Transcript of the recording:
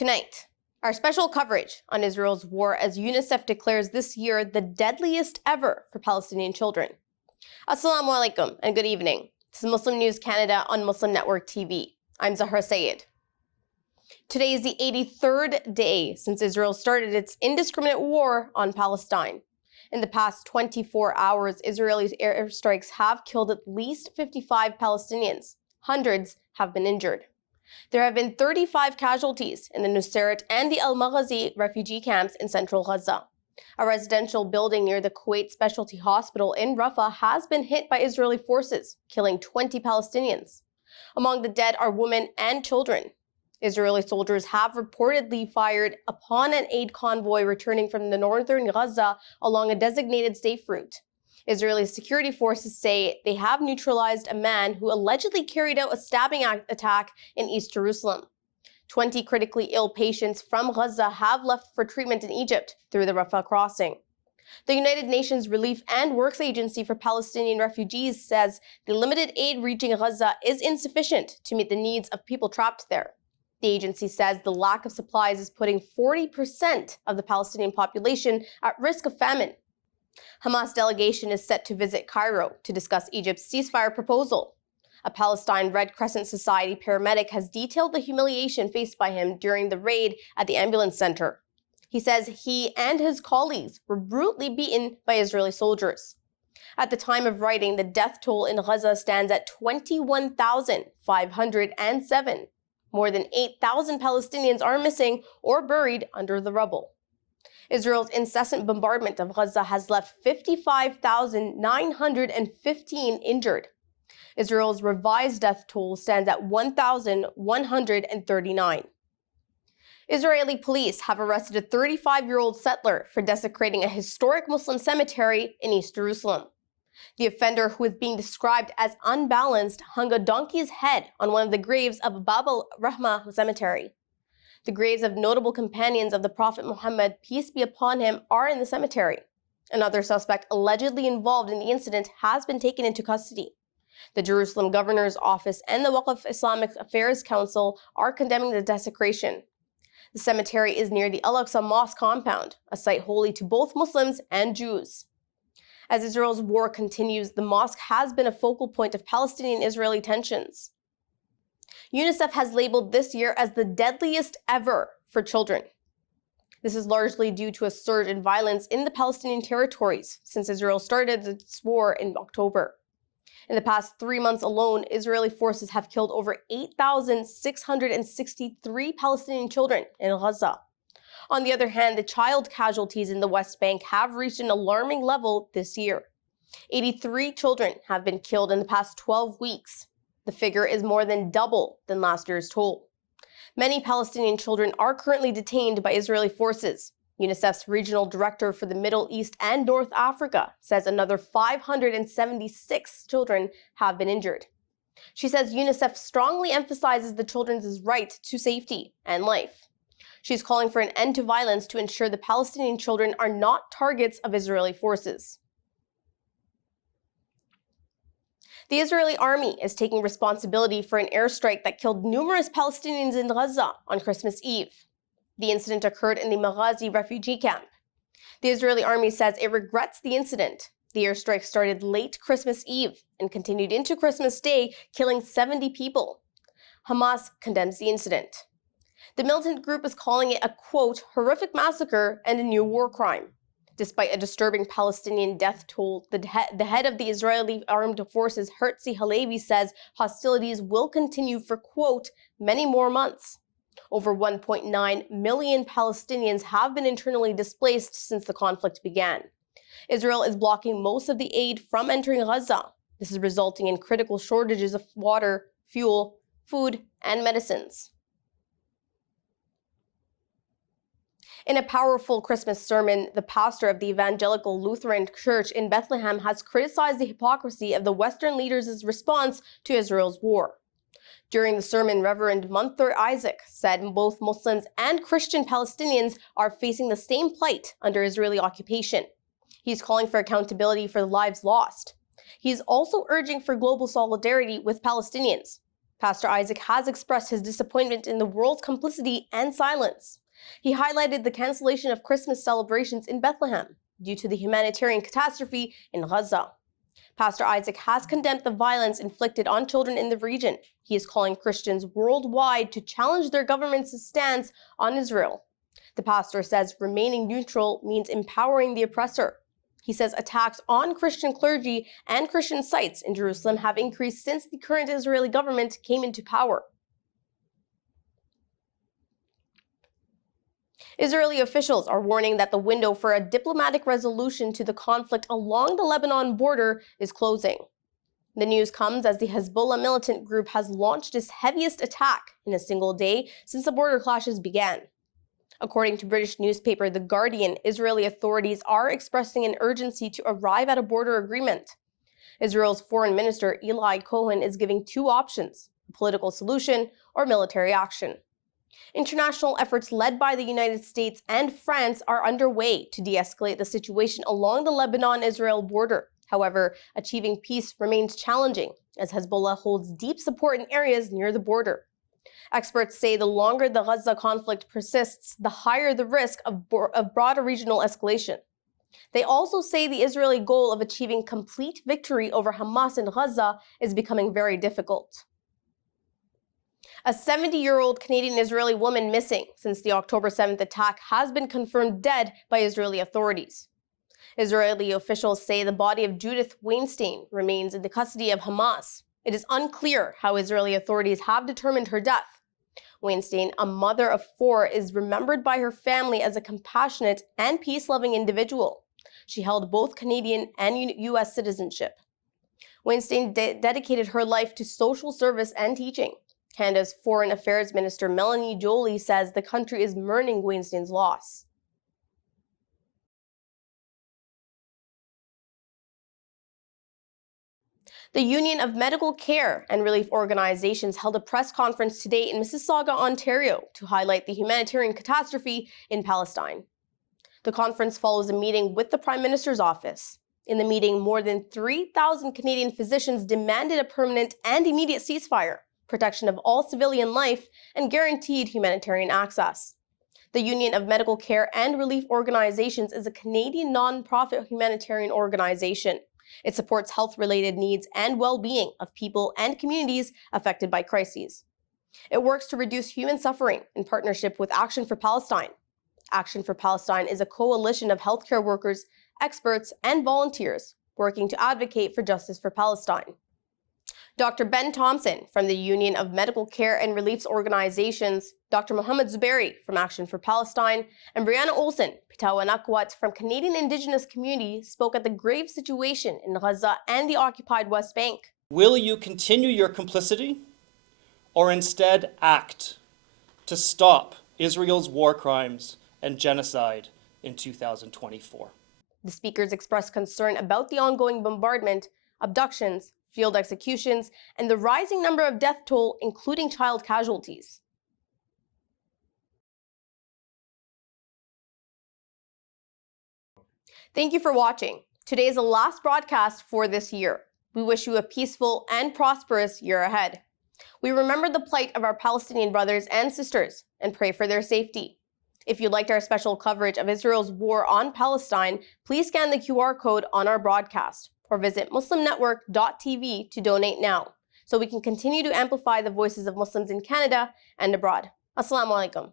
Tonight, our special coverage on Israel's war as UNICEF declares this year the deadliest ever for Palestinian children. Assalamu alaikum and good evening. This is Muslim News Canada on Muslim Network TV. I'm Zahra Sayed. Today is the 83rd day since Israel started its indiscriminate war on Palestine. In the past 24 hours, Israeli airstrikes have killed at least 55 Palestinians. Hundreds have been injured. There have been 35 casualties in the Nusayrat and the Al-Maghazi refugee camps in central Gaza. A residential building near the Kuwait Specialty Hospital in Rafah has been hit by Israeli forces, killing 20 Palestinians. Among the dead are women and children. Israeli soldiers have reportedly fired upon an aid convoy returning from the northern Gaza along a designated safe route. Israeli security forces say they have neutralized a man who allegedly carried out a stabbing attack in East Jerusalem. 20 critically ill patients from Gaza have left for treatment in Egypt through the Rafah crossing. The United Nations Relief and Works Agency for Palestinian Refugees says the limited aid reaching Gaza is insufficient to meet the needs of people trapped there. The agency says the lack of supplies is putting 40% of the Palestinian population at risk of famine. Hamas delegation is set to visit Cairo to discuss Egypt's ceasefire proposal. A Palestine Red Crescent Society paramedic has detailed the humiliation faced by him during the raid at the ambulance center. He says he and his colleagues were brutally beaten by Israeli soldiers. At the time of writing, the death toll in Gaza stands at 21,507. More than 8,000 Palestinians are missing or buried under the rubble. Israel's incessant bombardment of Gaza has left 55,915 injured. Israel's revised death toll stands at 1,139. Israeli police have arrested a 35-year-old settler for desecrating a historic Muslim cemetery in East Jerusalem. The offender, who is being described as unbalanced, hung a donkey's head on one of the graves of Bab al-Rahma cemetery. The graves of notable companions of the Prophet Muhammad, peace be upon him, are in the cemetery. Another suspect allegedly involved in the incident has been taken into custody. The Jerusalem Governor's Office and the Waqf Islamic Affairs Council are condemning the desecration. The cemetery is near the Al-Aqsa Mosque compound, a site holy to both Muslims and Jews. As Israel's war continues, the mosque has been a focal point of Palestinian-Israeli tensions. UNICEF has labeled this year as the deadliest ever for children. This is largely due to a surge in violence in the Palestinian territories since Israel started its war in October. In the past 3 months alone, Israeli forces have killed over 8,663 Palestinian children in Gaza. On the other hand, the child casualties in the West Bank have reached an alarming level this year. 83 children have been killed in the past 12 weeks. The figure is more than double than last year's toll. Many Palestinian children are currently detained by Israeli forces. UNICEF's regional director for the Middle East and North Africa says another 576 children have been injured. She says UNICEF strongly emphasizes the children's right to safety and life. She's calling for an end to violence to ensure the Palestinian children are not targets of Israeli forces. The Israeli army is taking responsibility for an airstrike that killed numerous Palestinians in Gaza on Christmas Eve. The incident occurred in the Maghazi refugee camp. The Israeli army says it regrets the incident. The airstrike started late Christmas Eve and continued into Christmas Day, killing 70 people. Hamas condemns the incident. The militant group is calling it a, quote, horrific massacre and a new war crime. Despite a disturbing Palestinian death toll, the head of the Israeli armed forces, Herzi Halevi, says hostilities will continue for, quote, many more months. Over 1.9 million Palestinians have been internally displaced since the conflict began. Israel is blocking most of the aid from entering Gaza. This is resulting in critical shortages of water, fuel, food, and medicines. In a powerful Christmas sermon, the pastor of the Evangelical Lutheran Church in Bethlehem has criticized the hypocrisy of the Western leaders' response to Israel's war. During the sermon, Reverend Munther Isaac said both Muslims and Christian Palestinians are facing the same plight under Israeli occupation. He's calling for accountability for the lives lost. He is also urging for global solidarity with Palestinians. Pastor Isaac has expressed his disappointment in the world's complicity and silence. He highlighted the cancellation of Christmas celebrations in Bethlehem due to the humanitarian catastrophe in Gaza. Pastor Isaac has condemned the violence inflicted on children in the region. He is calling Christians worldwide to challenge their government's stance on Israel. The pastor says remaining neutral means empowering the oppressor. He says attacks on Christian clergy and Christian sites in Jerusalem have increased since the current Israeli government came into power. Israeli officials are warning that the window for a diplomatic resolution to the conflict along the Lebanon border is closing. The news comes as the Hezbollah militant group has launched its heaviest attack in a single day since the border clashes began. According to British newspaper The Guardian, Israeli authorities are expressing an urgency to arrive at a border agreement. Israel's foreign minister Eli Cohen is giving two options: a political solution or military action. International efforts led by the United States and France are underway to de-escalate the situation along the Lebanon-Israel border. However, achieving peace remains challenging as Hezbollah holds deep support in areas near the border. Experts say the longer the Gaza conflict persists, the higher the risk of broader regional escalation. They also say the Israeli goal of achieving complete victory over Hamas in Gaza is becoming very difficult. A 70-year-old Canadian-Israeli woman missing since the October 7th attack has been confirmed dead by Israeli authorities. Israeli officials say the body of Judith Weinstein remains in the custody of Hamas. It is unclear how Israeli authorities have determined her death. Weinstein, a mother of four, is remembered by her family as a compassionate and peace-loving individual. She held both Canadian and U.S. citizenship. Weinstein dedicated her life to social service and teaching. Canada's Foreign Affairs Minister Melanie Joly says the country is mourning Weinstein's loss. The Union of Medical Care and Relief Organizations held a press conference today in Mississauga, Ontario, to highlight the humanitarian catastrophe in Palestine. The conference follows a meeting with the Prime Minister's office. In the meeting, more than 3,000 Canadian physicians demanded a permanent and immediate ceasefire, protection of all civilian life, and guaranteed humanitarian access. The Union of Medical Care and Relief Organizations is a Canadian non-profit humanitarian organization. It supports health-related needs and well-being of people and communities affected by crises. It works to reduce human suffering in partnership with Action for Palestine. Action for Palestine is a coalition of healthcare workers, experts, and volunteers working to advocate for justice for Palestine. Dr. Ben Thompson from the Union of Medical Care and Relief Organizations, Dr. Mohammed Zubairi from Action for Palestine, and Brianna Olsen, Pitawanakwat from Canadian Indigenous Community spoke at the grave situation in Gaza and the occupied West Bank. Will you continue your complicity or instead act to stop Israel's war crimes and genocide in 2024? The speakers expressed concern about the ongoing bombardment, abductions, field executions, and the rising number of death toll, including child casualties. Thank you for watching. Today is the last broadcast for this year. We wish you a peaceful and prosperous year ahead. We remember the plight of our Palestinian brothers and sisters and pray for their safety. If you liked our special coverage of Israel's war on Palestine, please scan the QR code on our broadcast or visit muslimnetwork.tv to donate now, so we can continue to amplify the voices of Muslims in Canada and abroad. Assalamu alaikum.